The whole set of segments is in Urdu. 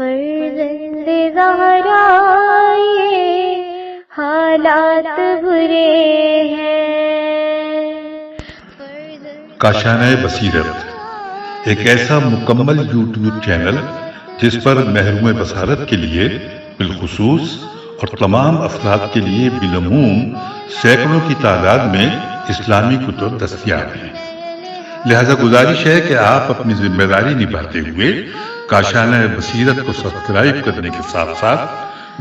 فرزند زہرا یہ حالات برے ہیں۔ کاشانۂ بصیرت ایک ایسا مکمل یوٹیوب چینل جس پر محروم بصارت کے لیے بالخصوص اور تمام افراد کے لیے بالعموم سینکڑوں کی تعداد میں اسلامی کتب دستیاب ہیں۔ لہذا گزارش ہے کہ آپ اپنی ذمہ داری نبھاتے ہوئے کاشانۂ بصیرت کو سبسکرائب کرنے کے ساتھ ساتھ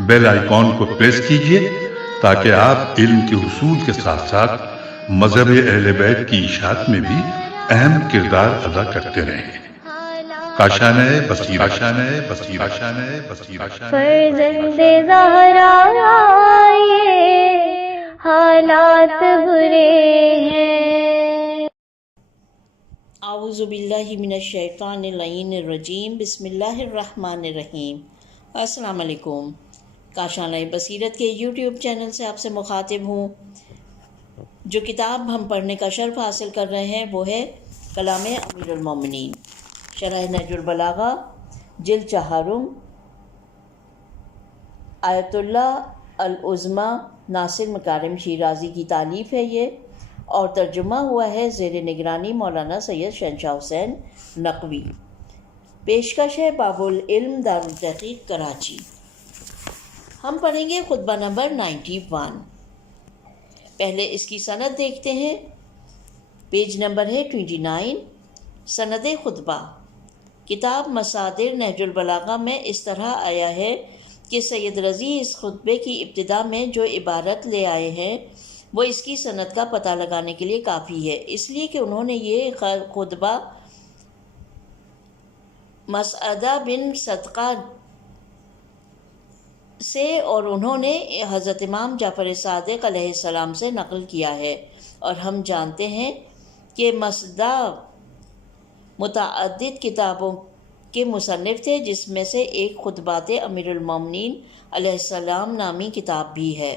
بیل آئیکن کو پریس کیجیے تاکہ آپ علم کے حصول کے ساتھ ساتھ مذہب اہل بیت کی اشاعت میں بھی اہم کردار ادا کرتے رہیں۔ کاشانۂ بصیرت، کاشانۂ بصیرت، کاشانۂ بصیرت۔ فرزند زہرا یہ حالات برے ہیں۔ اعوذ باللہ من الشیطان اللعین الرجیم، بسم اللہ الرحمن الرحیم۔ السلام علیکم۔ کاشانۂ بصیرت کے یوٹیوب چینل سے آپ سے مخاطب ہوں۔ جو کتاب ہم پڑھنے کا شرف حاصل کر رہے ہیں وہ ہے کلام امیر المومنین، شرح نہج البلاغہ، جلد چہارم، آیت اللہ العظمیٰ، ناصر مکارم شیرازی کی تالیف ہے یہ، اور ترجمہ ہوا ہے زیر نگرانی مولانا سید شہنشاہ حسین نقوی۔ پیشکش ہے باب العلم، دارالتحقیق کراچی۔ ہم پڑھیں گے خطبہ نمبر 91۔ پہلے اس کی سند دیکھتے ہیں۔ پیج نمبر ہے 29۔ سند خطبہ۔ کتاب مصادر نہج البلاغہ میں اس طرح آیا ہے کہ سید رضی اس خطبے کی ابتدا میں جو عبارت لے آئے ہیں وہ اس کی سند کا پتہ لگانے کے لیے کافی ہے، اس لیے کہ انہوں نے یہ خطبہ مسعدہ بن صدقہ سے اور انہوں نے حضرت امام جعفر صادق علیہ السلام سے نقل کیا ہے، اور ہم جانتے ہیں کہ مسعدہ متعدد کتابوں کے مصنف تھے، جس میں سے ایک خطبات امیر المومنین علیہ السلام نامی کتاب بھی ہے۔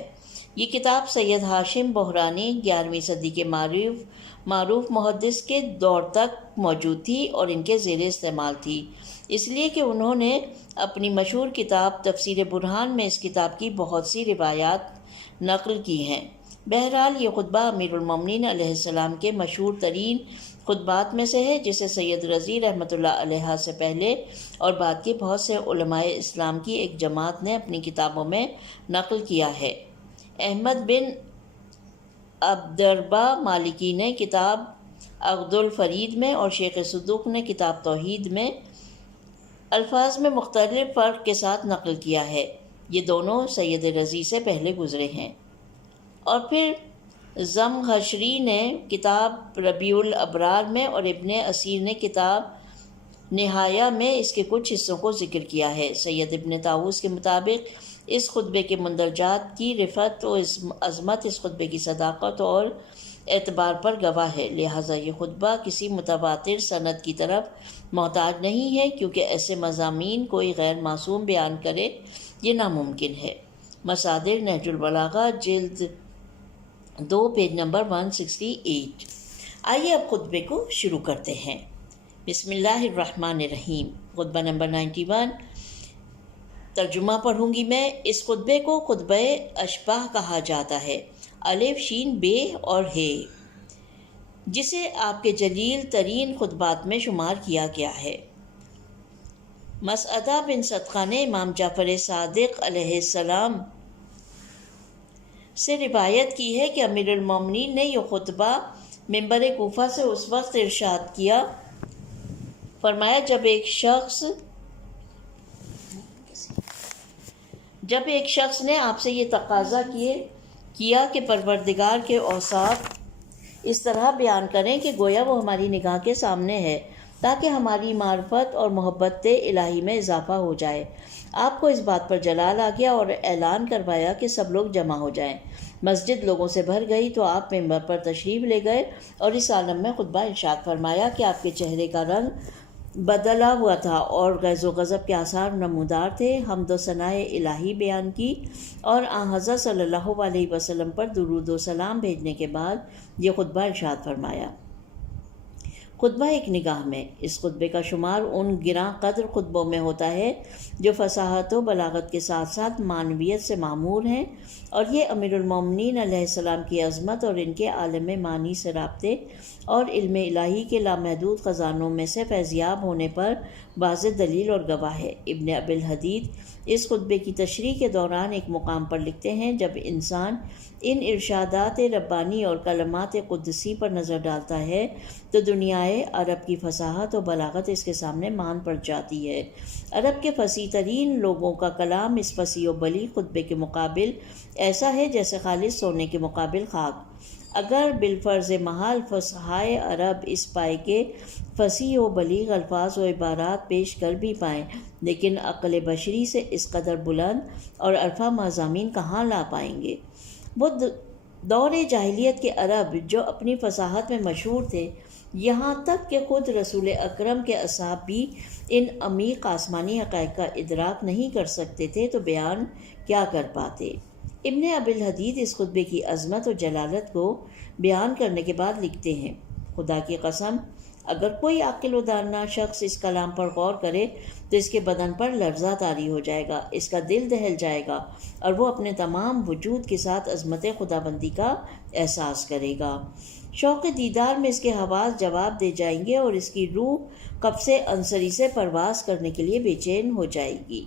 یہ کتاب سید ہاشم بحرانی 11ویں صدی کے معروف محدث کے دور تک موجود تھی اور ان کے زیر استعمال تھی، اس لیے کہ انہوں نے اپنی مشہور کتاب تفسیر برہان میں اس کتاب کی بہت سی روایات نقل کی ہیں۔ بہرحال یہ خطبہ امیر المومنین علیہ السلام کے مشہور ترین خطبات میں سے ہے، جسے سید رضی رحمۃ اللہ علیہ سے پہلے اور بعد کے بہت سے علماء اسلام کی ایک جماعت نے اپنی کتابوں میں نقل کیا ہے۔ احمد بن عبدالربہ مالکی نے کتاب عقد الفرید میں اور شیخ صدوق نے کتاب توحید میں الفاظ میں مختلف فرق کے ساتھ نقل کیا ہے۔ یہ دونوں سید رضی سے پہلے گزرے ہیں۔ اور پھر زمخشری نے کتاب ربیع الابرار میں اور ابن اسیر نے کتاب نہایہ میں اس کے کچھ حصوں کو ذکر کیا ہے۔ سید ابن طاووس کے مطابق اس خطبے کے مندرجات کی رفعت و عظمت اس خطبے کی صداقت اور اعتبار پر گواہ ہے، لہٰذا یہ خطبہ کسی متواتر سند کی طرف محتاج نہیں ہے، کیونکہ ایسے مضامین کوئی غیر معصوم بیان کرے یہ ناممکن ہے۔ مصادر نہج البلاغہ، جلد 2، پیج نمبر 168۔ آئیے اب خطبے کو شروع کرتے ہیں۔ بسم اللہ الرحمن الرحیم۔ خطبہ نمبر 91۔ ترجمہ پڑھوں گی میں۔ اس خطبے کو خطبہ اشباہ کہا جاتا ہے، الف شین بے اور ہے، جسے آپ کے جلیل ترین خطبات میں شمار کیا گیا ہے۔ مسعدہ بن صدقہ نے امام جعفر صادق علیہ السلام سے روایت کی ہے کہ امیر المومنین نے یہ خطبہ منبر کوفہ سے اس وقت ارشاد کیا، فرمایا جب ایک شخص نے آپ سے یہ تقاضا کیا کہ پروردگار کے اوصاف اس طرح بیان کریں کہ گویا وہ ہماری نگاہ کے سامنے ہے، تاکہ ہماری معرفت اور محبت الہی میں اضافہ ہو جائے۔ آپ کو اس بات پر جلال آ گیا اور اعلان کروایا کہ سب لوگ جمع ہو جائیں۔ مسجد لوگوں سے بھر گئی تو آپ ممبر پر تشریف لے گئے اور اس عالم میں خطبہ ارشاد فرمایا کہ آپ کے چہرے کا رنگ بدلا ہوا تھا اور غیظ و غضب کے آثار نمودار تھے۔ حمد و ثناء الہی بیان کی اور آن حضرت صلی اللہ علیہ وسلم پر درود و سلام بھیجنے کے بعد یہ خطبہ ارشاد فرمایا۔ خطبہ ایک نگاہ میں، اس خطبے کا شمار ان گراں قدر خطبوں میں ہوتا ہے جو فصاحت و بلاغت کے ساتھ ساتھ معنویت سے معمور ہیں، اور یہ امیر المومنین علیہ السلام کی عظمت اور ان کے عالم معنی سے رابطے اور علم الہی کے لامحدود خزانوں میں سے فیضیاب ہونے پر واضح دلیل اور گواہ ہے۔ ابن ابی الحدید اس خطبے کی تشریح کے دوران ایک مقام پر لکھتے ہیں، جب انسان ان ارشادات ربانی اور کلمات قدسی پر نظر ڈالتا ہے تو دنیائے عرب کی فصاحت و بلاغت اس کے سامنے مان پڑ جاتی ہے۔ عرب کے فصیح ترین لوگوں کا کلام اس فصیح و بلیغ خطبے کے مقابل ایسا ہے جیسے خالص سونے کے مقابل خاک۔ اگر بالفرض محال فصحائے عرب اس پائے کے فصیح و بلیغ الفاظ و عبارات پیش کر بھی پائیں، لیکن عقل بشری سے اس قدر بلند اور عرفہ مضامین کہاں لا پائیں گے؟ وہ دور جاہلیت کے عرب جو اپنی فصاحت میں مشہور تھے، یہاں تک کہ خود رسول اکرم کے اصحاب بھی ان عمیق آسمانی حقائق کا ادراک نہیں کر سکتے تھے تو بیان کیا کر پاتے؟ ابن ابی الحدید اس خطبے کی عظمت و جلالت کو بیان کرنے کے بعد لکھتے ہیں، خدا کی قسم اگر کوئی عاقل و دانا شخص اس کلام پر غور کرے تو اس کے بدن پر لرزہ طاری ہو جائے گا، اس کا دل دہل جائے گا اور وہ اپنے تمام وجود کے ساتھ عظمت خداوندی کا احساس کرے گا۔ شوق دیدار میں اس کے حواس جواب دے جائیں گے اور اس کی روح قبض عنصری سے پرواز کرنے کے لیے بے چین ہو جائے گی۔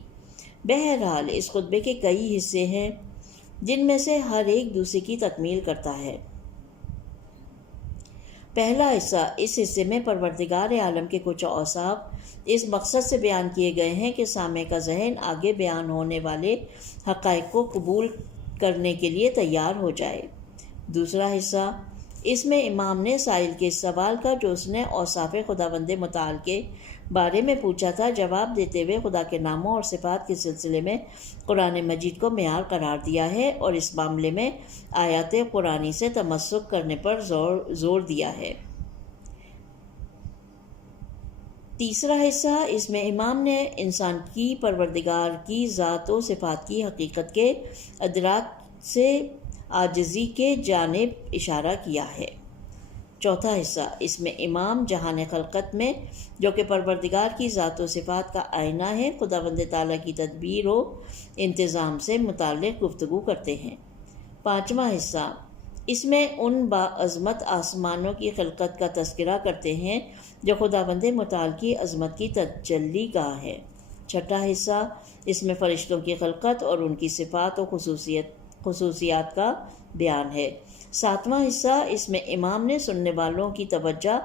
بہرحال اس خطبے کے کئی حصے ہیں جن میں سے ہر ایک دوسرے کی تکمیل کرتا ہے۔ پہلا حصہ، اس حصے میں پروردگار عالم کے کچھ اوصاف اس مقصد سے بیان کیے گئے ہیں کہ سامع کا ذہن آگے بیان ہونے والے حقائق کو قبول کرنے کے لیے تیار ہو جائے۔ دوسرا حصہ، اس میں امام نے سائل کے اس سوال کا جو اس نے اوصاف خداوند متعال کے بارے میں پوچھا تھا جواب دیتے ہوئے خدا کے ناموں اور صفات کے سلسلے میں قرآن مجید کو معیار قرار دیا ہے اور اس معاملے میں آیات قرآنی سے تمسک کرنے پر زور دیا ہے۔ تیسرا حصہ، اس میں امام نے انسان کی پروردگار کی ذات و صفات کی حقیقت کے ادراک سے عاجزی کے جانب اشارہ کیا ہے۔ چوتھا حصہ، اس میں امام جہان خلقت میں جو کہ پروردگار کی ذات و صفات کا آئینہ ہے خداوند تعالیٰ کی تدبیر و انتظام سے متعلق گفتگو کرتے ہیں۔ پانچواں حصہ، اس میں ان باعظمت آسمانوں کی خلقت کا تذکرہ کرتے ہیں جو خداوند متعال کی عظمت کی تجلی گاہ ہے۔ چھٹا حصہ، اس میں فرشتوں کی خلقت اور ان کی صفات و خصوصیات کا بیان ہے۔ ساتواں حصہ، اس میں امام نے سننے والوں کی توجہ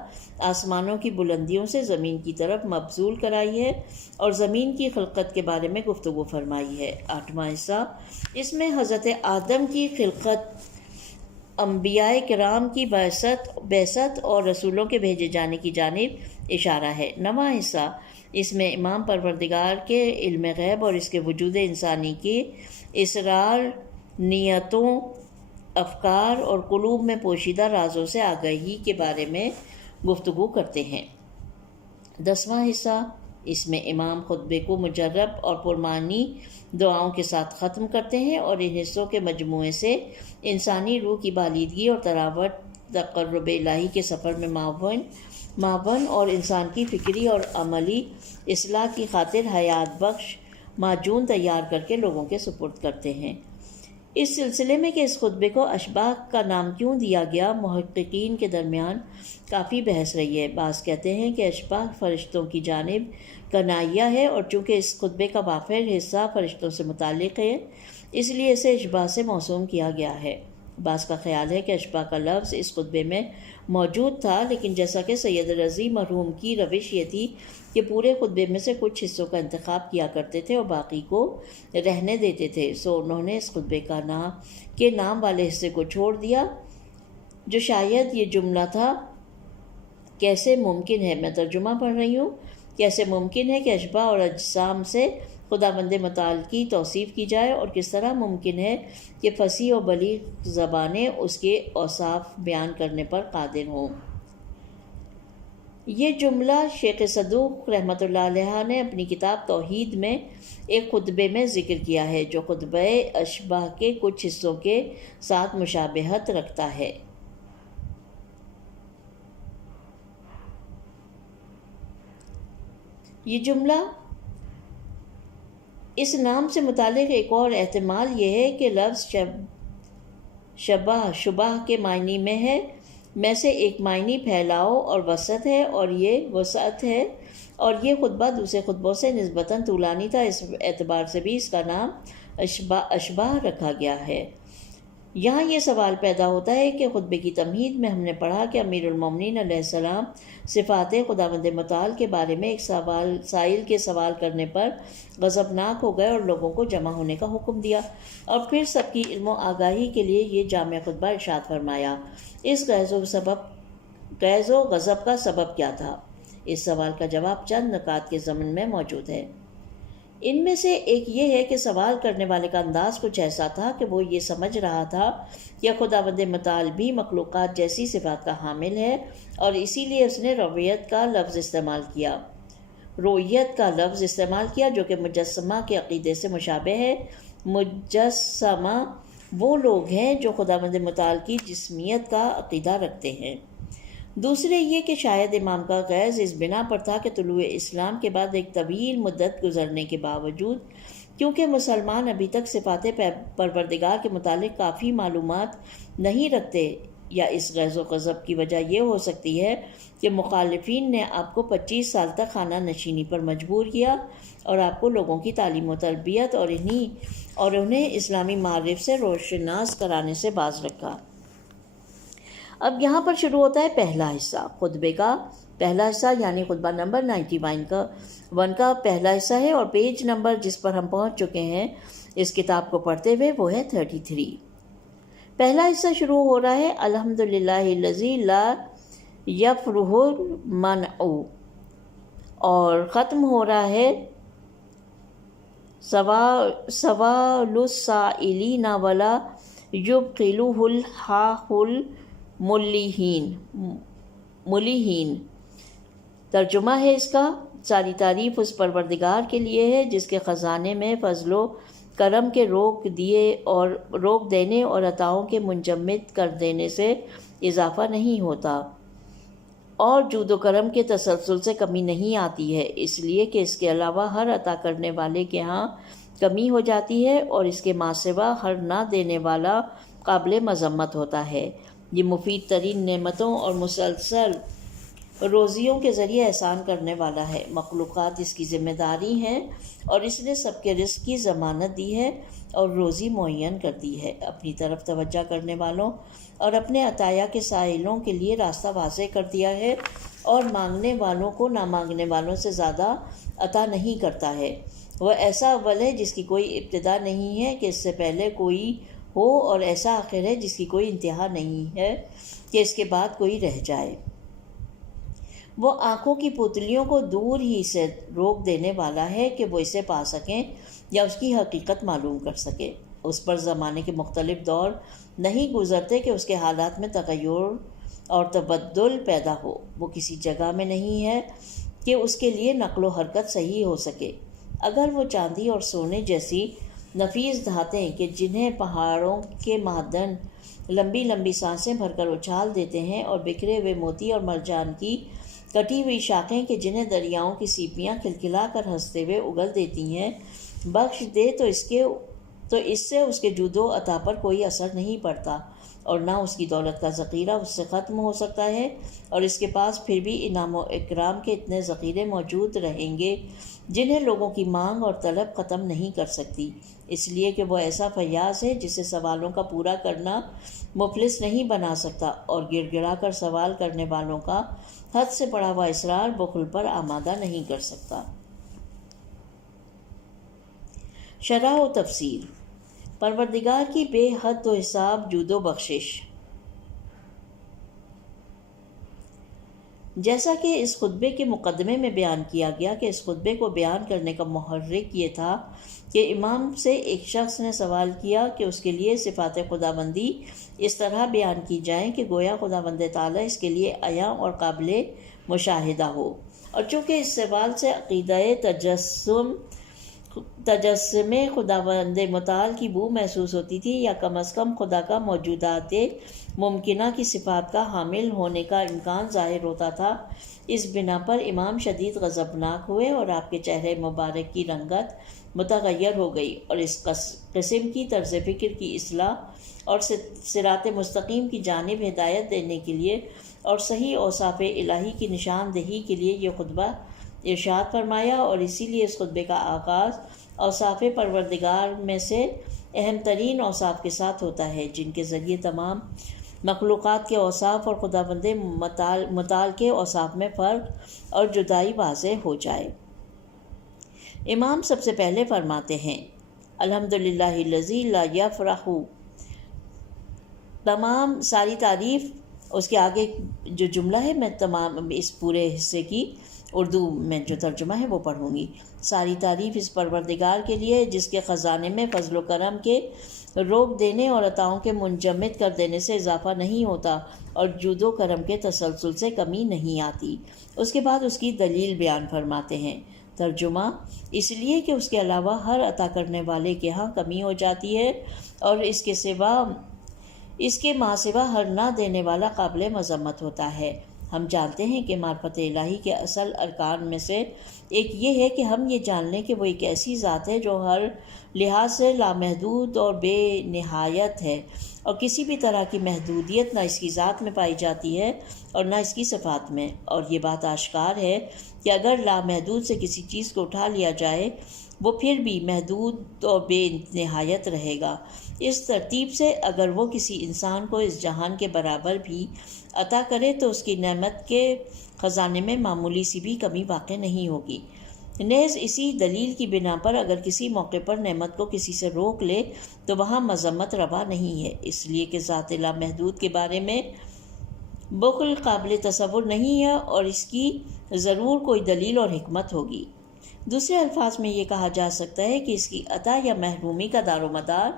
آسمانوں کی بلندیوں سے زمین کی طرف مبذول کرائی ہے اور زمین کی خلقت کے بارے میں گفتگو فرمائی ہے۔ آٹھواں حصہ، اس میں حضرت آدم کی خلقت، انبیاء کرام کی بعثت اور رسولوں کے بھیجے جانے کی جانب اشارہ ہے۔ نواں حصہ، اس میں امام پروردگار کے علم غیب اور اس کے وجود انسانی کی اسرار، نیتوں، افکار اور قلوب میں پوشیدہ رازوں سے آگاہی کے بارے میں گفتگو کرتے ہیں۔ دسواں حصہ، اس میں امام خطبے کو مجرب اور پرمعنی دعاؤں کے ساتھ ختم کرتے ہیں اور ان حصوں کے مجموعے سے انسانی روح کی بالیدگی اور تراوٹ تقرب الہی کے سفر میں معاون اور انسان کی فکری اور عملی اصلاح کی خاطر حیات بخش معجون تیار کر کے لوگوں کے سپرد کرتے ہیں۔ اس سلسلے میں کہ اس خطبے کو اشباح کا نام کیوں دیا گیا، محققین کے درمیان کافی بحث رہی ہے۔ بعض کہتے ہیں کہ اشباح فرشتوں کی جانب کنائیہ ہے اور چونکہ اس خطبے کا وافر حصہ فرشتوں سے متعلق ہے اس لیے اسے اشباح سے موسوم کیا گیا ہے۔ بعض کا خیال ہے کہ اشباح کا لفظ اس خطبے میں موجود تھا، لیکن جیسا کہ سید رضی مرحوم کی روش یہ تھی کہ پورے خطبے میں سے کچھ حصوں کا انتخاب کیا کرتے تھے اور باقی کو رہنے دیتے تھے، سو انہوں نے اس خطبے کے نام والے حصے کو چھوڑ دیا جو شاید یہ جملہ تھا، کیسے ممکن ہے، میں ترجمہ پڑھ رہی ہوں، کیسے ممکن ہے کہ اشباح اور اجسام سے خداوند متعال کی توصیف کی جائے اور کس طرح ممکن ہے کہ فصیح و بلیغ زبانیں اس کے اوصاف بیان کرنے پر قادر ہوں۔ یہ جملہ شیخ صدوق رحمۃ اللہ علیہ نے اپنی کتاب توحید میں ایک خطبے میں ذکر کیا ہے جو خطبہ اشباح کے کچھ حصوں کے ساتھ مشابہت رکھتا ہے۔ یہ جملہ اس نام سے متعلق ایک اور احتمال یہ ہے کہ لفظ شبہ کے معنی میں سے ایک معنی پھیلاؤ اور وسعت ہے، اور یہ خطبہ دوسرے خطبوں سے نسبتاً طولانی تھا، اس اعتبار سے بھی اس کا نام اشباہ رکھا گیا ہے۔ یہاں یہ سوال پیدا ہوتا ہے کہ خطبے کی تمہید میں ہم نے پڑھا کہ امیر المومنین علیہ السلام صفات خداوند متعال کے بارے میں ایک سائل کے سوال کرنے پر غضبناک ہو گئے اور لوگوں کو جمع ہونے کا حکم دیا، اور پھر سب کی علم و آگاہی کے لیے یہ جامع خطبہ ارشاد فرمایا۔ اس غیظ و غضب کا سبب کیا تھا؟ اس سوال کا جواب چند نکات کے ضمن میں موجود ہے۔ ان میں سے ایک یہ ہے کہ سوال کرنے والے کا انداز کچھ ایسا تھا کہ وہ یہ سمجھ رہا تھا کہ خداوند متعال بھی مخلوقات جیسی صفات کا حامل ہے، اور اسی لیے اس نے رویت کا لفظ استعمال کیا جو کہ مجسمہ کے عقیدے سے مشابہ ہے۔ مجسمہ وہ لوگ ہیں جو خداوند متعال کی جسمیت کا عقیدہ رکھتے ہیں۔ دوسرے یہ کہ شاید امام کا غیظ اس بنا پر تھا کہ طلوع اسلام کے بعد ایک طویل مدت گزرنے کے باوجود، کیونکہ مسلمان ابھی تک صفات پروردگار کے متعلق کافی معلومات نہیں رکھتے، یا اس غیظ و غضب کی وجہ یہ ہو سکتی ہے کہ مخالفین نے آپ کو 25 سال تک خانہ نشینی پر مجبور کیا اور آپ کو لوگوں کی تعلیم و تربیت اور انہیں اسلامی معارف سے روشناس کرانے سے باز رکھا۔ اب یہاں پر شروع ہوتا ہے پہلا حصہ خطبے کا۔ پہلا حصہ یعنی خطبہ نمبر 91 کا پہلا حصہ ہے، اور پیج نمبر جس پر ہم پہنچ چکے ہیں اس کتاب کو پڑھتے ہوئے وہ ہے 33۔ پہلا حصہ شروع ہو رہا ہے الحمدللہ الذی لا یفرح المنع، اور ختم ہو رہا ہے سوال السائلین ولا یبخلہ الحاح ملیحین۔ ترجمہ ہے اس کا: ساری تعریف اس پروردگار کے لیے ہے جس کے خزانے میں فضل و کرم کے روک دینے اور عطاؤں کے منجمد کر دینے سے اضافہ نہیں ہوتا، اور جود و کرم کے تسلسل سے کمی نہیں آتی ہے، اس لیے کہ اس کے علاوہ ہر عطا کرنے والے کے ہاں کمی ہو جاتی ہے، اور اس کے ماں سوا ہر نہ دینے والا قابل مذمت ہوتا ہے۔ یہ مفید ترین نعمتوں اور مسلسل روزیوں کے ذریعے احسان کرنے والا ہے۔ مخلوقات اس کی ذمہ داری ہیں، اور اس نے سب کے رزق کی ضمانت دی ہے اور روزی معین کر دی ہے۔ اپنی طرف توجہ کرنے والوں اور اپنے عطایا کے سائلوں کے لیے راستہ واضح کر دیا ہے، اور مانگنے والوں کو نہ مانگنے والوں سے زیادہ عطا نہیں کرتا ہے۔ وہ ایسا اول ہے جس کی کوئی ابتدا نہیں ہے کہ اس سے پہلے کوئی ہو، اور ایسا آخر ہے جس کی کوئی انتہا نہیں ہے کہ اس کے بعد کوئی رہ جائے۔ وہ آنکھوں کی پتلیوں کو دور ہی سے روک دینے والا ہے کہ وہ اسے پا سکیں یا اس کی حقیقت معلوم کر سکیں۔ اس پر زمانے کے مختلف دور نہیں گزرتے کہ اس کے حالات میں تغیر اور تبدل پیدا ہو۔ وہ کسی جگہ میں نہیں ہے کہ اس کے لیے نقل و حرکت صحیح ہو سکے۔ اگر وہ چاندی اور سونے جیسی نفیس دھاتیں کہ جنہیں پہاڑوں کے معدن لمبی لمبی سانسیں بھر کر اچھال دیتے ہیں، اور بکھرے ہوئے موتی اور مرجان کی کٹی ہوئی شاخیں کہ جنہیں دریاؤں کی سیپیاں کھلکھلا کر ہنستے ہوئے اگل دیتی ہیں بخش دے، تو اس سے اس کے جود و عطا پر کوئی اثر نہیں پڑتا، اور نہ اس کی دولت کا ذخیرہ اس سے ختم ہو سکتا ہے، اور اس کے پاس پھر بھی انعام و اکرام کے اتنے ذخیرے موجود رہیں گے جنہیں لوگوں کی مانگ اور طلب ختم نہیں کر سکتی، اس لیے کہ وہ ایسا فیاض ہے جسے سوالوں کا پورا کرنا مفلس نہیں بنا سکتا، اور گڑ گڑا کر سوال کرنے والوں کا حد سے بڑا ہوا اصرار بخل پر آمادہ نہیں کر سکتا۔ شرح و تفسیر: پروردگار کی بے حد و حساب جود و بخشش۔ جیسا کہ اس خطبے کے مقدمے میں بیان کیا گیا کہ اس خطبے کو بیان کرنے کا محرک یہ تھا کہ امام سے ایک شخص نے سوال کیا کہ اس کے لیے صفات خداوندی اس طرح بیان کی جائیں کہ گویا خداوند تعالیٰ اس کے لیے عیاں اور قابل مشاہدہ ہو، اور چونکہ اس سوال سے عقیدہ تجسم تجسم خداوند متعال کی بو محسوس ہوتی تھی، یا کم از کم خدا کا موجودات ممکنہ کی صفات کا حامل ہونے کا امکان ظاہر ہوتا تھا۔ اس بنا پر امام شدید غضبناک ہوئے اور آپ کے چہرے مبارک کی رنگت متغیر ہو گئی، اور اس قسم کی طرز فکر کی اصلاح اور صراط مستقیم کی جانب ہدایت دینے کے لیے اور صحیح اوصاف الہی کی نشاندہی کے لیے یہ خطبہ ارشاد فرمایا، اور اسی لیے اس خطبے کا آغاز اوصاف پروردگار میں سے اہم ترین اوصاف کے ساتھ ہوتا ہے، جن کے ذریعے تمام مخلوقات کے اوصاف اور خداوند متعال کے اوصاف میں فرق اور جدائی واضح ہو جائے۔ امام سب سے پہلے فرماتے ہیں الحمدللہ الذی لا یفرح، تمام ساری تعریف، اس کے آگے جو جملہ ہے میں تمام اس پورے حصے کی اردو میں جو ترجمہ ہے وہ پڑھوں گی۔ ساری تعریف اس پروردگار کے لیے جس کے خزانے میں فضل و کرم کے روک دینے اور عطاؤں کے منجمد کر دینے سے اضافہ نہیں ہوتا، اور جود و کرم کے تسلسل سے کمی نہیں آتی۔ اس کے بعد اس کی دلیل بیان فرماتے ہیں۔ ترجمہ: اس لیے کہ اس کے علاوہ ہر عطا کرنے والے کے ہاں کمی ہو جاتی ہے، اور اس کے ماں سوا ہر نہ دینے والا قابل مذمت ہوتا ہے۔ ہم جانتے ہیں کہ معرفت الہی کے اصل ارکان میں سے ایک یہ ہے کہ ہم یہ جان لیں کہ وہ ایک ایسی ذات ہے جو ہر لحاظ سے لامحدود اور بے نہایت ہے، اور کسی بھی طرح کی محدودیت نہ اس کی ذات میں پائی جاتی ہے اور نہ اس کی صفات میں، اور یہ بات آشکار ہے کہ اگر لامحدود سے کسی چیز کو اٹھا لیا جائے وہ پھر بھی محدود اور بے نہایت رہے گا۔ اس ترتیب سے اگر وہ کسی انسان کو اس جہان کے برابر بھی عطا کرے تو اس کی نعمت کے خزانے میں معمولی سی بھی کمی واقع نہیں ہوگی۔ نیز اسی دلیل کی بنا پر اگر کسی موقع پر نعمت کو کسی سے روک لے تو وہاں مذمت روا نہیں ہے، اس لیے کہ ذات لامحدود کے بارے میں بخل قابل تصور نہیں ہے، اور اس کی ضرور کوئی دلیل اور حکمت ہوگی۔ دوسرے الفاظ میں یہ کہا جا سکتا ہے کہ اس کی عطا یا محرومی کا دار و مدار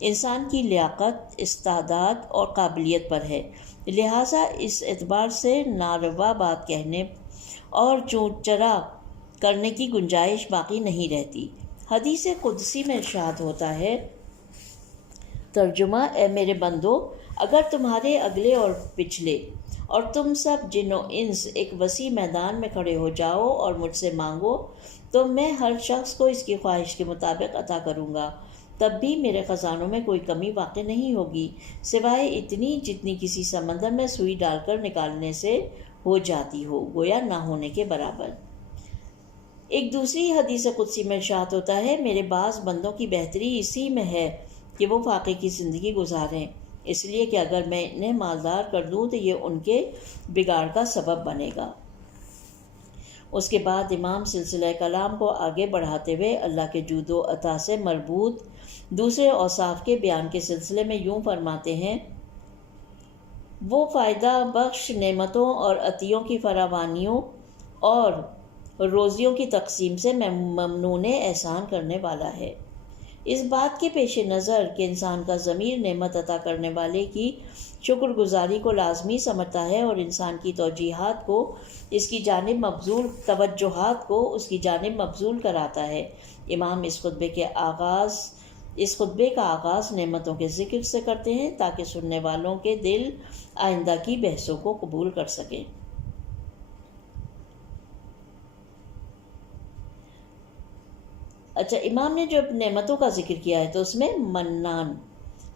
انسان کی لیاقت، استعداد اور قابلیت پر ہے، لہٰذا اس اعتبار سے ناروا بات کہنے اور چونچ چرا کرنے کی گنجائش باقی نہیں رہتی۔ حدیث قدسی میں ارشاد ہوتا ہے، ترجمہ: اے میرے بندو، اگر تمہارے اگلے اور پچھلے اور تم سب جن و انس ایک وسیع میدان میں کھڑے ہو جاؤ اور مجھ سے مانگو تو میں ہر شخص کو اس کی خواہش کے مطابق عطا کروں گا، تب بھی میرے خزانوں میں کوئی کمی واقع نہیں ہوگی سوائے اتنی جتنی کسی سمندر میں سوئی ڈال کر نکالنے سے ہو جاتی ہو، گویا نہ ہونے کے برابر۔ ایک دوسری حدیث قدسی میں ارشاد ہوتا ہے، میرے بعض بندوں کی بہتری اسی میں ہے کہ وہ فاقے کی زندگی گزاریں، اس لیے کہ اگر میں انہیں مالدار کر دوں تو یہ ان کے بگاڑ کا سبب بنے گا۔ اس کے بعد امام سلسلہ کلام کو آگے بڑھاتے ہوئے اللہ کے جود و عطا سے مربوط دوسرے اوصاف کے بیان کے سلسلے میں یوں فرماتے ہیں، وہ فائدہ بخش نعمتوں اور عطیوں کی فراوانیوں اور روزیوں کی تقسیم سے ممنون احسان کرنے والا ہے۔ اس بات کے پیش نظر کہ انسان کا ضمیر نعمت عطا کرنے والے کی شکر گزاری کو لازمی سمجھتا ہے اور انسان کی توجیہات کو اس کی جانب مبذول کراتا ہے، امام اس خطبے کا آغاز نعمتوں کے ذکر سے کرتے ہیں تاکہ سننے والوں کے دل آئندہ کی بحثوں کو قبول کر سکیں۔ اچھا، امام نے جو نعمتوں کا ذکر کیا ہے تو اس میں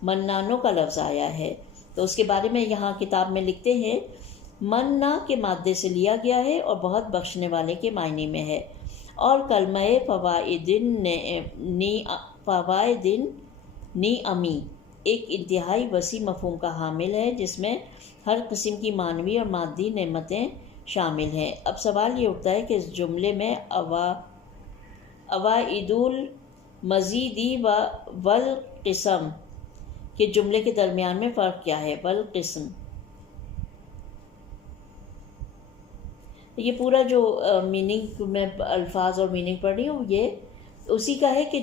منانوں کا لفظ آیا ہے، تو اس کے بارے میں یہاں کتاب میں لکھتے ہیں، مننا کے مادے سے لیا گیا ہے اور بہت بخشنے والے کے معنی میں ہے، اور کلمہ فوائدن نعمی ایک انتہائی وسیع مفہوم کا حامل ہے جس میں ہر قسم کی معنوی اور مادی نعمتیں شامل ہیں۔ اب سوال یہ اٹھتا ہے کہ اس جملے میں اوائد المزیدی والقسم کے جملے کے درمیان میں فرق کیا ہے؟ والقسم، یہ پورا جو میننگ میں الفاظ اور میننگ پڑھ رہی ہوں یہ اسی کا ہے کہ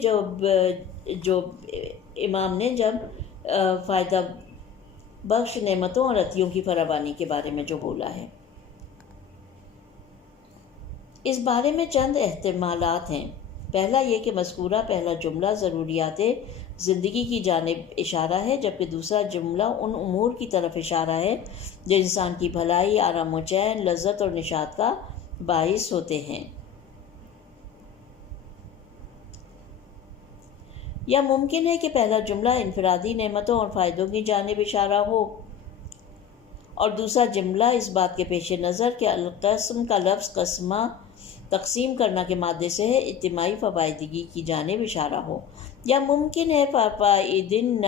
جو امام نے جب فائدہ بخش نعمتوں اور عطیوں کی فراوانی کے بارے میں جو بولا ہے، اس بارے میں چند احتمالات ہیں۔ پہلا یہ کہ مذکورہ پہلا جملہ ضروریات زندگی کی جانب اشارہ ہے، جبکہ دوسرا جملہ ان امور کی طرف اشارہ ہے جو انسان کی بھلائی، آرام و چین، لذت اور نشاط کا باعث ہوتے ہیں۔ یا ممکن ہے کہ پہلا جملہ انفرادی نعمتوں اور فائدوں کی جانب اشارہ ہو، اور دوسرا جملہ اس بات کے پیش نظر کہ القسم کا لفظ قسمہ تقسیم کرنا کے مادے سے ہے، اجتماعی فائدگی کی جانب اشارہ ہو۔ یا ممکن ہے فائدن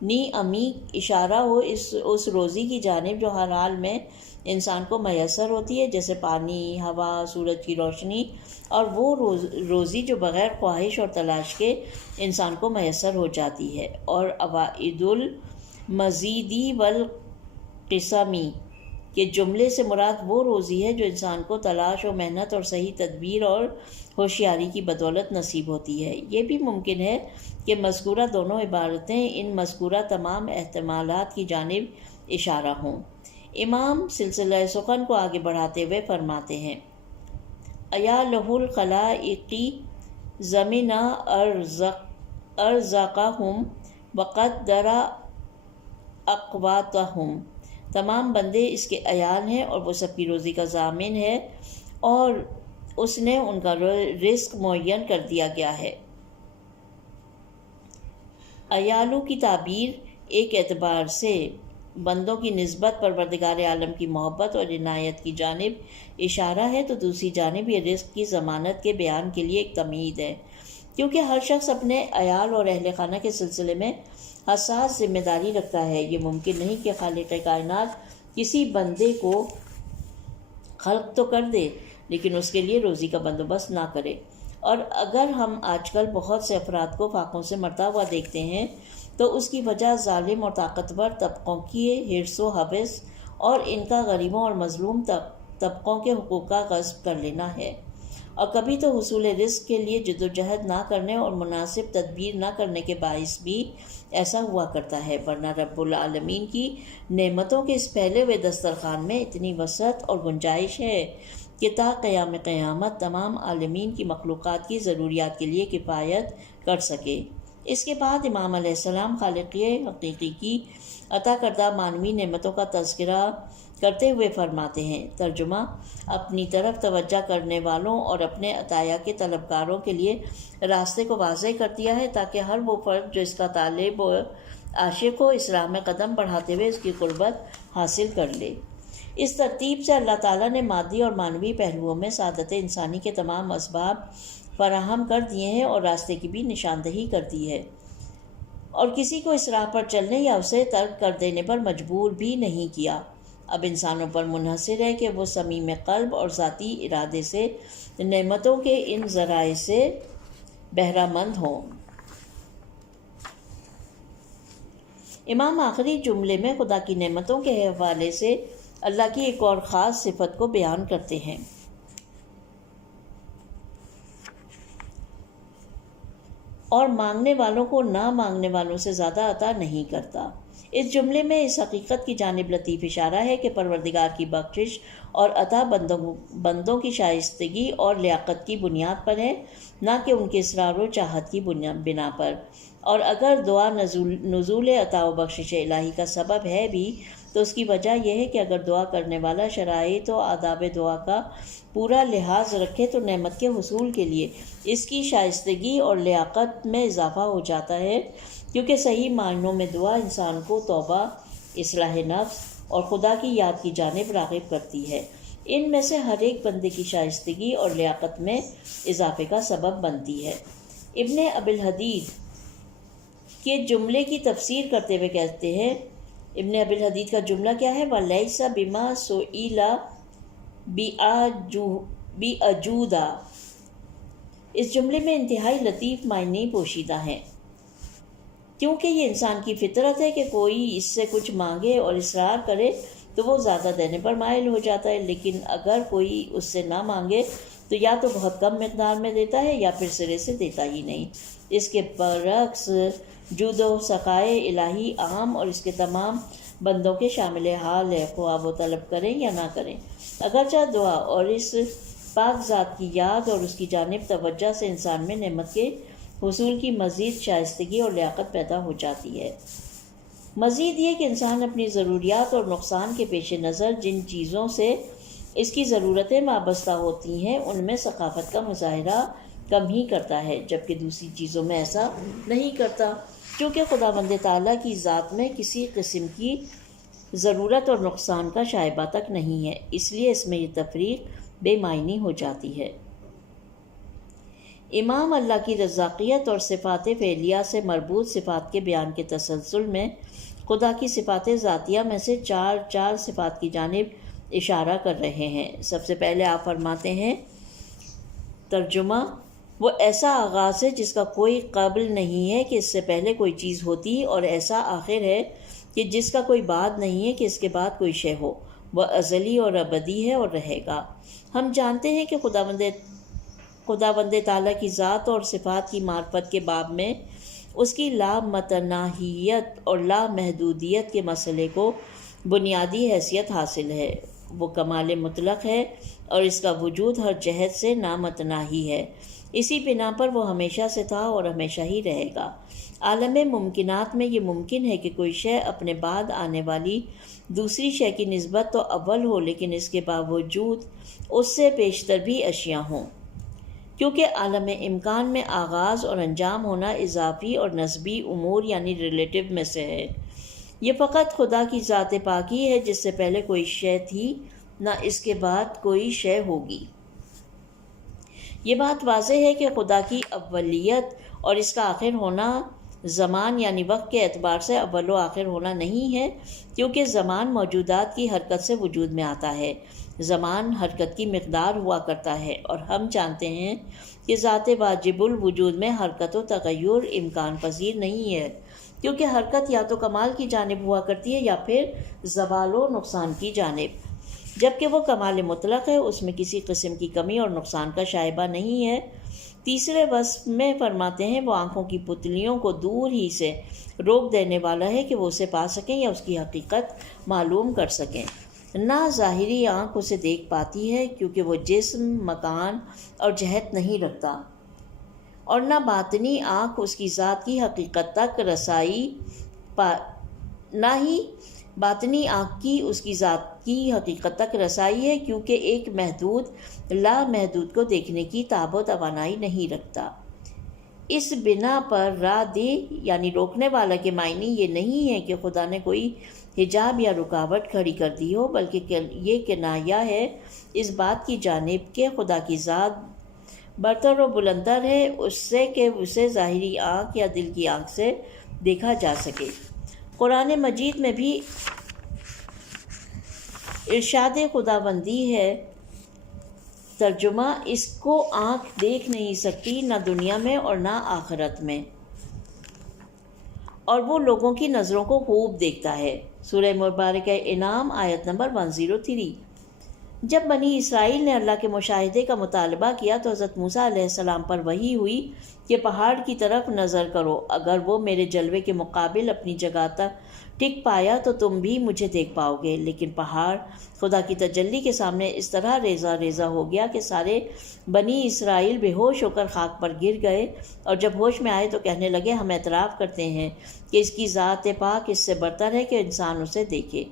نعمی اشارہ ہو اس روزی کی جانب جو ہر حال میں انسان کو میسر ہوتی ہے، جیسے پانی، ہوا، سورج کی روشنی، اور وہ روزی جو بغیر خواہش اور تلاش کے انسان کو میسر ہو جاتی ہے۔ اور عوائد المزیدی والقسمی کہ جملے سے مراد وہ روزی ہے جو انسان کو تلاش و محنت اور صحیح تدبیر اور ہوشیاری کی بدولت نصیب ہوتی ہے۔ یہ بھی ممکن ہے کہ مذکورہ دونوں عبارتیں ان مذکورہ تمام احتمالات کی جانب اشارہ ہوں۔ امام سلسلہ سخن کو آگے بڑھاتے ہوئے فرماتے ہیں: ایا لہ الخلائقی زمنا ارزقہم وقدر اقواتہم، تمام بندے اس کے عیال ہیں اور وہ سب کی روزی کا ضامن ہے، اور اس نے ان کا رزق معین کر دیا گیا ہے۔ عیالوں کی تعبیر ایک اعتبار سے بندوں کی نسبت پروردگار عالم کی محبت اور عنایت کی جانب اشارہ ہے، تو دوسری جانب یہ رزق کی ضمانت کے بیان کے لیے ایک تمہید ہے، کیونکہ ہر شخص اپنے عیال اور اہل خانہ کے سلسلے میں حساس ذمہ داری رکھتا ہے۔ یہ ممکن نہیں کہ خالق کائنات کسی بندے کو خلق تو کر دے لیکن اس کے لیے روزی کا بندوبست نہ کرے۔ اور اگر ہم آج کل بہت سے افراد کو فاقوں سے مرتا ہوا دیکھتے ہیں تو اس کی وجہ ظالم اور طاقتور طبقوں کی حرص و حوث اور ان کا غریبوں اور مظلوم طبقوں کے حقوق کا غصب کر لینا ہے، اور کبھی تو حصول رزق کے لیے جدوجہد نہ کرنے اور مناسب تدبیر نہ کرنے کے باعث بھی ایسا ہوا کرتا ہے، ورنہ رب العالمین کی نعمتوں کے اس پھیلے ہوئے دسترخوان میں اتنی وسعت اور گنجائش ہے کہ تا قیام قیامت تمام عالمین کی مخلوقات کی ضروریات کے لیے کفایت کر سکے۔ اس کے بعد امام علیہ السلام خالق حقیقی کی عطا کردہ معنوی نعمتوں کا تذکرہ کرتے ہوئے فرماتے ہیں: ترجمہ: اپنی طرف توجہ کرنے والوں اور اپنے عطایا کے طلبگاروں کے لیے راستے کو واضح کر دیا ہے تاکہ ہر وہ فرد جو اس کا طالب و عاشق ہو اس راہ میں قدم بڑھاتے ہوئے اس کی قربت حاصل کر لے۔ اس ترتیب سے اللہ تعالیٰ نے مادی اور معنوی پہلوؤں میں سعادت انسانی کے تمام اسباب فراہم کر دیے ہیں اور راستے کی بھی نشاندہی کر دی ہے، اور کسی کو اس راہ پر چلنے یا اسے ترک کر دینے پر مجبور بھی نہیں کیا۔ اب انسانوں پر منحصر ہے کہ وہ صمیم قلب اور ذاتی ارادے سے نعمتوں کے ان ذرائع سے بہرہ مند ہوں۔ امام آخری جملے میں خدا کی نعمتوں کے حوالے سے اللہ کی ایک اور خاص صفت کو بیان کرتے ہیں: اور مانگنے والوں کو نہ مانگنے والوں سے زیادہ عطا نہیں کرتا۔ اس جملے میں اس حقیقت کی جانب لطیف اشارہ ہے کہ پروردگار کی بخشش اور عطا بندوں کی شائستگی اور لیاقت کی بنیاد پر ہے، نہ کہ ان کے اصرار و چاہت کی بنا پر۔ اور اگر دعا نزول عطا و بخشش الہی کا سبب ہے بھی تو اس کی وجہ یہ ہے کہ اگر دعا کرنے والا شرائط و آداب دعا کا پورا لحاظ رکھے تو نعمت کے حصول کے لیے اس کی شائستگی اور لیاقت میں اضافہ ہو جاتا ہے، کیونکہ صحیح معنوں میں دعا انسان کو توبہ، اصلاح نفس اور خدا کی یاد کی جانب راغب کرتی ہے۔ ان میں سے ہر ایک بندے کی شائستگی اور لیاقت میں اضافے کا سبب بنتی ہے۔ ابن ابی الحدید کے جملے کی تفسیر کرتے ہوئے کہتے ہیں، ابن ابی الحدید کا جملہ کیا ہے؟ وَلَيْسَ بِمَا سُئِلَ بِأَجُودَ۔ اس جملے میں انتہائی لطیف معنی پوشیدہ ہیں، کیونکہ یہ انسان کی فطرت ہے کہ کوئی اس سے کچھ مانگے اور اصرار کرے تو وہ زیادہ دینے پر مائل ہو جاتا ہے، لیکن اگر کوئی اس سے نہ مانگے تو یا تو بہت کم مقدار میں دیتا ہے یا پھر سرے سے دیتا ہی نہیں۔ اس کے برعکس جود و سخائے الہی عام اور اس کے تمام بندوں کے شامل حال ہے، خواہ وہ طلب کریں یا نہ کریں۔ اگرچہ دعا اور اس پاک ذات کی یاد اور اس کی جانب توجہ سے انسان میں نعمت کے حصول کی مزید شائستگی اور لیاقت پیدا ہو جاتی ہے۔ مزید یہ کہ انسان اپنی ضروریات اور نقصان کے پیش نظر جن چیزوں سے اس کی ضرورتیں وابستہ ہوتی ہیں ان میں ثقافت کا مظاہرہ کم ہی کرتا ہے، جبکہ دوسری چیزوں میں ایسا نہیں کرتا، کیونکہ خداوند تعالیٰ کی ذات میں کسی قسم کی ضرورت اور نقصان کا شائبہ تک نہیں ہے، اس لیے اس میں یہ تفریق بے معنی ہو جاتی ہے۔ امام اللہ کی رزاقیت اور صفات فعلیہ سے مربوط صفات کے بیان کے تسلسل میں خدا کی صفات ذاتیہ میں سے چار صفات کی جانب اشارہ کر رہے ہیں۔ سب سے پہلے آپ فرماتے ہیں ترجمہ: وہ ایسا آغاز ہے جس کا کوئی قبل نہیں ہے کہ اس سے پہلے کوئی چیز ہوتی، اور ایسا آخر ہے کہ جس کا کوئی بعد نہیں ہے کہ اس کے بعد کوئی شے ہو۔ وہ ازلی اور ابدی ہے اور رہے گا۔ ہم جانتے ہیں کہ خداوند تعالیٰ کی ذات اور صفات کی معرفت کے باب میں اس کی لامتناہیت اور لامحدودیت کے مسئلے کو بنیادی حیثیت حاصل ہے۔ وہ کمال مطلق ہے اور اس کا وجود ہر جہت سے نامتناہی ہے، اسی بنا پر وہ ہمیشہ سے تھا اور ہمیشہ ہی رہے گا۔ عالم ممکنات میں یہ ممکن ہے کہ کوئی شے اپنے بعد آنے والی دوسری شے کی نسبت تو اول ہو، لیکن اس کے باوجود اس سے بیشتر بھی اشیاء ہوں، کیونکہ عالم امکان میں آغاز اور انجام ہونا اضافی اور نسبی امور یعنی ریلیٹو میں سے ہے۔ یہ فقط خدا کی ذات پاک ہی ہے جس سے پہلے کوئی شے تھی، نہ اس کے بعد کوئی شے ہوگی۔ یہ بات واضح ہے کہ خدا کی اولیت اور اس کا آخر ہونا زمان یعنی وقت کے اعتبار سے اول و آخر ہونا نہیں ہے، کیونکہ زمان موجودات کی حرکت سے وجود میں آتا ہے۔ زمان حرکت کی مقدار ہوا کرتا ہے، اور ہم جانتے ہیں کہ ذات واجب الوجود میں حرکت و تغیر امکان پذیر نہیں ہے، کیونکہ حرکت یا تو کمال کی جانب ہوا کرتی ہے یا پھر زوال و نقصان کی جانب، جبکہ وہ کمال مطلق ہے، اس میں کسی قسم کی کمی اور نقصان کا شائبہ نہیں ہے۔ تیسرے وصف میں فرماتے ہیں وہ آنکھوں کی پتلیوں کو دور ہی سے روک دینے والا ہے کہ وہ اسے پا سکیں یا اس کی حقیقت معلوم کر سکیں۔ نہ ظاہری آنکھ اسے دیکھ پاتی ہے کیونکہ وہ جسم، مکان اور جہت نہیں رکھتا، اور نہ باطنی آنکھ اس کی ذات کی حقیقت تک رسائی نہ ہی باطنی آنکھ کی اس کی ذات کی حقیقت تک رسائی ہے، کیونکہ ایک محدود لامحدود کو دیکھنے کی طاقت و توانائی نہیں رکھتا۔ اس بنا پر رادے یعنی روکنے والا کے معنی یہ نہیں ہے کہ خدا نے کوئی حجاب یا رکاوٹ کھڑی کر دی ہو، بلکہ یہ کنایہ ہے اس بات کی جانب کہ خدا کی ذات برتر و بلندر ہے اس سے کہ اسے ظاہری آنکھ یا دل کی آنکھ سے دیکھا جا سکے۔ قرآن مجید میں بھی ارشاد خداوندی ہے ترجمہ: اس کو آنکھ دیکھ نہیں سکتی، نہ دنیا میں اور نہ آخرت میں، اور وہ لوگوں کی نظروں کو خوب دیکھتا ہے۔ سورہ مبارکہ انعام آیت نمبر 103۔ جب بنی اسرائیل نے اللہ کے مشاہدے کا مطالبہ کیا تو حضرت موسیٰ علیہ السلام پر وحی ہوئی کہ پہاڑ کی طرف نظر کرو، اگر وہ میرے جلوے کے مقابل اپنی جگہ تک ٹک پایا تو تم بھی مجھے دیکھ پاؤ گے۔ لیکن پہاڑ خدا کی تجلی کے سامنے اس طرح ریزہ ریزہ ہو گیا کہ سارے بنی اسرائیل بے ہوش ہو کر خاک پر گر گئے، اور جب ہوش میں آئے تو کہنے لگے ہم اعتراف کرتے ہیں کہ اس کی ذات پاک اس سے برتر ہے کہ انسان اسے دیکھے۔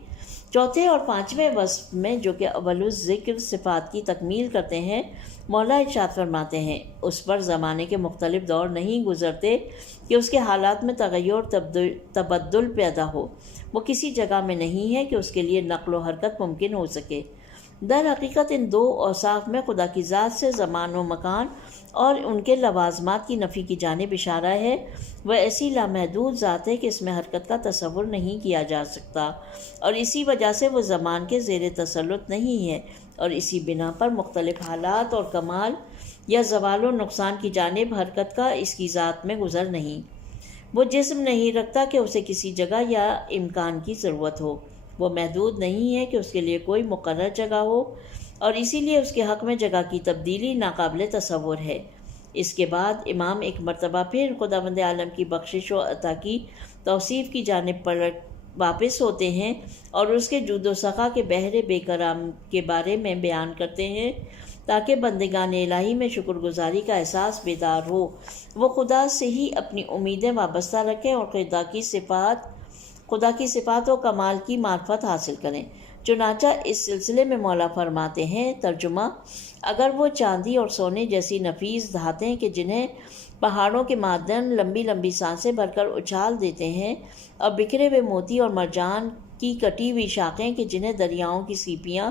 چوتھے اور پانچویں وصف میں جو کہ اول الذکر صفات کی تکمیل کرتے ہیں، مولا ارشاد فرماتے ہیں اس پر زمانے کے مختلف دور نہیں گزرتے کہ اس کے حالات میں تغیر اور تبدل پیدا ہو، وہ کسی جگہ میں نہیں ہے کہ اس کے لیے نقل و حرکت ممکن ہو سکے۔ در حقیقت ان دو اوصاف میں خدا کی ذات سے زمان و مکان اور ان کے لوازمات کی نفی کی جانب اشارہ ہے۔ وہ ایسی لامحدود ذات ہے کہ اس میں حرکت کا تصور نہیں کیا جا سکتا، اور اسی وجہ سے وہ زمان کے زیر تسلط نہیں ہے، اور اسی بنا پر مختلف حالات اور کمال یا زوال و نقصان کی جانب حرکت کا اس کی ذات میں گزر نہیں۔ وہ جسم نہیں رکھتا کہ اسے کسی جگہ یا امکان کی ضرورت ہو، وہ محدود نہیں ہے کہ اس کے لیے کوئی مقرر جگہ ہو، اور اسی لیے اس کے حق میں جگہ کی تبدیلی ناقابل تصور ہے۔ اس کے بعد امام ایک مرتبہ پھر خداوند عالم کی بخشش و عطا کی توصیف کی جانب واپس ہوتے ہیں اور اس کے جود و سخا کے بحر بے کرام کے بارے میں بیان کرتے ہیں تاکہ بندگان الہی میں شکر گزاری کا احساس بیدار ہو، وہ خدا سے ہی اپنی امیدیں وابستہ رکھیں اور خدا کی صفات و کمال کی معرفت حاصل کریں۔ چنانچہ اس سلسلے میں مولا فرماتے ہیں، ترجمہ: اگر وہ چاندی اور سونے جیسی نفیس دھاتیں کہ جنہیں پہاڑوں کے معدن لمبی لمبی سانسیں بھر کر اچھال دیتے ہیں، اور بکھرے ہوئے موتی اور مرجان کی کٹی ہوئی شاخیں کہ جنہیں دریاؤں کی سیپیاں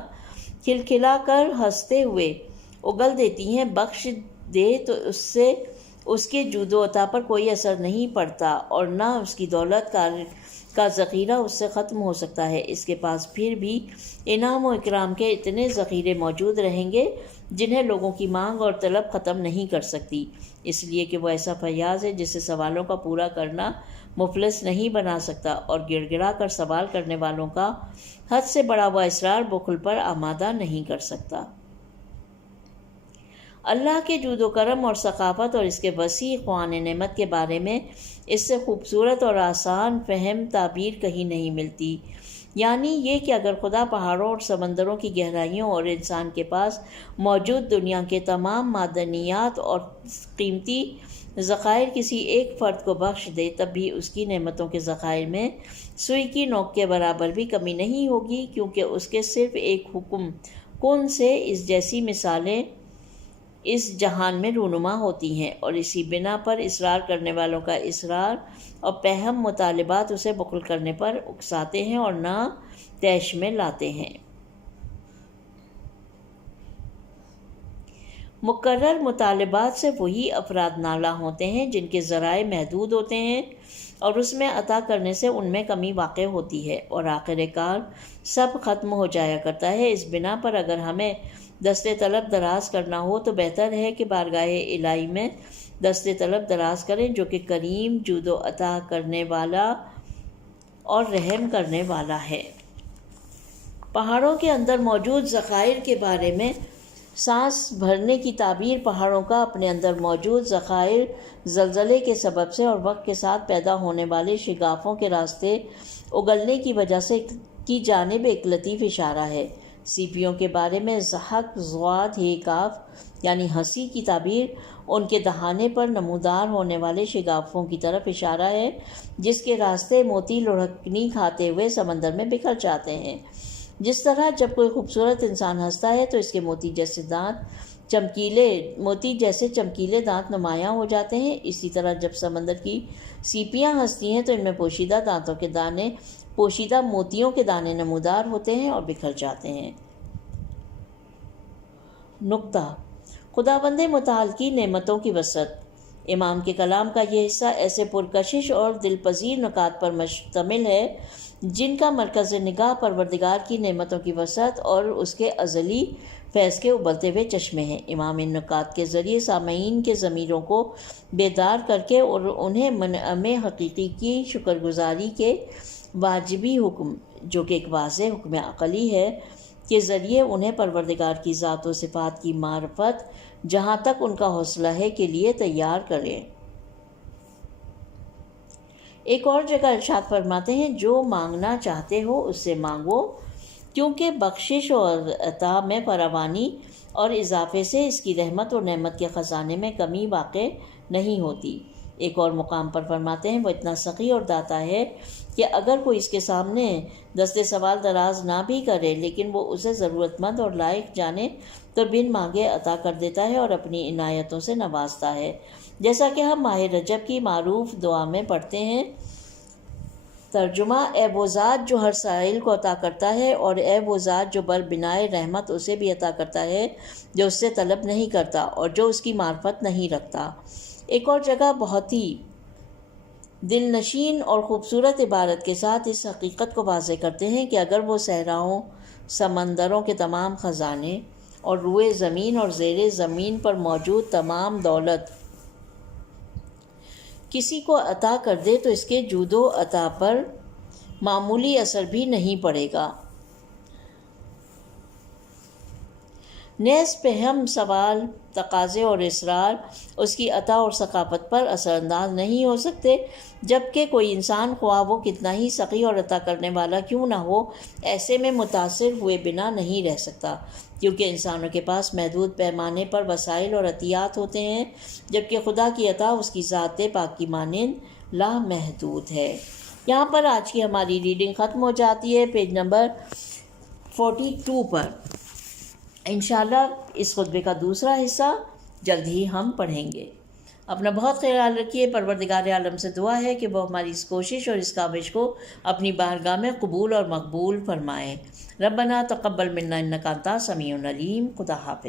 کھلکھلا کر ہنستے ہوئے اگل دیتی ہیں، بخش دے تو اس سے اس کے جود و عطا پر کوئی اثر نہیں پڑتا، اور نہ اس کی دولت کا ذخیرہ اس سے ختم ہو سکتا ہے۔ اس کے پاس پھر بھی انعام و اکرام کے اتنے ذخیرے موجود رہیں گے جنہیں لوگوں کی مانگ اور طلب ختم نہیں کر سکتی، اس لیے کہ وہ ایسا فیاض ہے جسے سوالوں کا پورا کرنا مفلس نہیں بنا سکتا، اور گڑ گڑا کر سوال کرنے والوں کا حد سے بڑا ہوا اصرار بخل پر آمادہ نہیں کر سکتا۔ اللہ کے جود و کرم اور ثقافت اور اس کے وسیع خوان نعمت کے بارے میں اس سے خوبصورت اور آسان فہم تعبیر کہیں نہیں ملتی، یعنی یہ کہ اگر خدا پہاڑوں اور سمندروں کی گہرائیوں اور انسان کے پاس موجود دنیا کے تمام معدنیات اور قیمتی ذخائر کسی ایک فرد کو بخش دے، تب بھی اس کی نعمتوں کے ذخائر میں سوئی کی نوک کے برابر بھی کمی نہیں ہوگی، کیونکہ اس کے صرف ایک حکم کن سے اس جیسی مثالیں اس جہان میں رونما ہوتی ہیں، اور اسی بنا پر اصرار کرنے والوں کا اصرار اور پہم مطالبات اسے بخل کرنے پر اکساتے ہیں اور نہ طیش میں لاتے ہیں۔ مقرر مطالبات سے وہی افراد نالاں ہوتے ہیں جن کے ذرائع محدود ہوتے ہیں، اور اس میں عطا کرنے سے ان میں کمی واقع ہوتی ہے، اور آخر کار سب ختم ہو جایا کرتا ہے۔ اس بنا پر اگر ہمیں دست طلب دراز کرنا ہو تو بہتر ہے کہ بارگاہ الہی میں دست طلب دراز کریں، جو کہ کریم، جود و عطا کرنے والا اور رحم کرنے والا ہے۔ پہاڑوں کے اندر موجود ذخائر کے بارے میں سانس بھرنے کی تعبیر پہاڑوں کا اپنے اندر موجود ذخائر زلزلے کے سبب سے اور وقت کے ساتھ پیدا ہونے والے شگافوں کے راستے اگلنے کی وجہ سے کی جانب ایک لطیف اشارہ ہے۔ سیپیوں کے بارے میں ضحک ضاد ہے کاف یعنی ہنسی کی تعبیر ان کے دہانے پر نمودار ہونے والے شگافوں کی طرف اشارہ ہے، جس کے راستے موتی لڑھکنی کھاتے ہوئے سمندر میں بکھر جاتے ہیں۔ جس طرح جب کوئی خوبصورت انسان ہنستا ہے تو اس کے موتی جیسے چمکیلے دانت نمایاں ہو جاتے ہیں، اسی طرح جب سمندر کی سیپیاں ہنستی ہیں تو ان میں پوشیدہ موتیوں کے دانے نمودار ہوتے ہیں اور بکھر جاتے ہیں۔ نکتہ: خداوند متعال کی نعمتوں کی وسعت۔ امام کے کلام کا یہ حصہ ایسے پرکشش اور دلپذیر نکات پر مشتمل ہے جن کا مرکز نگاہ پروردگار کی نعمتوں کی وسعت اور اس کے ازلی فیض کے ابلتے ہوئے چشمے ہیں۔ امام ان نکات کے ذریعے سامعین کے ضمیروں کو بیدار کر کے اور انہیں منعم حقیقی کی شکر گزاری کے واجبی حکم، جو کہ ایک واضح حکم عقلی ہے، کے ذریعے انہیں پروردگار کی ذات و صفات کی معرفت جہاں تک ان کا حوصلہ ہے کے لیے تیار کریں۔ ایک اور جگہ ارشاد فرماتے ہیں، جو مانگنا چاہتے ہو اس سے مانگو، کیونکہ بخشش اور عطا میں فراوانی اور اضافے سے اس کی رحمت اور نعمت کے خزانے میں کمی واقع نہیں ہوتی۔ ایک اور مقام پر فرماتے ہیں، وہ اتنا سخی اور داتا ہے کہ اگر کوئی اس کے سامنے دست سوال دراز نہ بھی کرے لیکن وہ اسے ضرورت مند اور لائق جانے تو بن مانگے عطا کر دیتا ہے اور اپنی عنایتوں سے نوازتا ہے، جیسا کہ ہم ماہ رجب کی معروف دعا میں پڑھتے ہیں۔ ترجمہ: اے وہ ذات جو ہر سائل کو عطا کرتا ہے، اور اے وہ ذات جو بر بنائے رحمت اسے بھی عطا کرتا ہے جو اس سے طلب نہیں کرتا اور جو اس کی معرفت نہیں رکھتا۔ ایک اور جگہ بہت ہی دل نشین اور خوبصورت عبارت کے ساتھ اس حقیقت کو واضح کرتے ہیں کہ اگر وہ صحراؤں، سمندروں کے تمام خزانے اور روئے زمین اور زیر زمین پر موجود تمام دولت کسی کو عطا کر دے تو اس کے جود و عطا پر معمولی اثر بھی نہیں پڑے گا۔ نیز پہ ہم سوال، تقاضے اور اصرار اس کی عطا اور ثقافت پر اثر انداز نہیں ہو سکتے، جبکہ کوئی انسان خواہ وہ کتنا ہی سخی اور عطا کرنے والا کیوں نہ ہو، ایسے میں متاثر ہوئے بنا نہیں رہ سکتا، کیونکہ انسانوں کے پاس محدود پیمانے پر وسائل اور عطیات ہوتے ہیں، جبکہ خدا کی عطا اس کی ذات پاک کی مانند لامحدود ہے۔ یہاں پر آج کی ہماری ریڈنگ ختم ہو جاتی ہے، پیج نمبر 42 پر۔ انشاءاللہ اس خطبے کا دوسرا حصہ جلد ہی ہم پڑھیں گے۔ اپنا بہت خیال رکھیے۔ پروردگار عالم سے دعا ہے کہ وہ ہماری اس کوشش اور اس کاوش کو اپنی بارگاہ میں قبول اور مقبول فرمائے۔ ربنا تقبل منا انک انت السمیع العلیم۔ خدا حافظ۔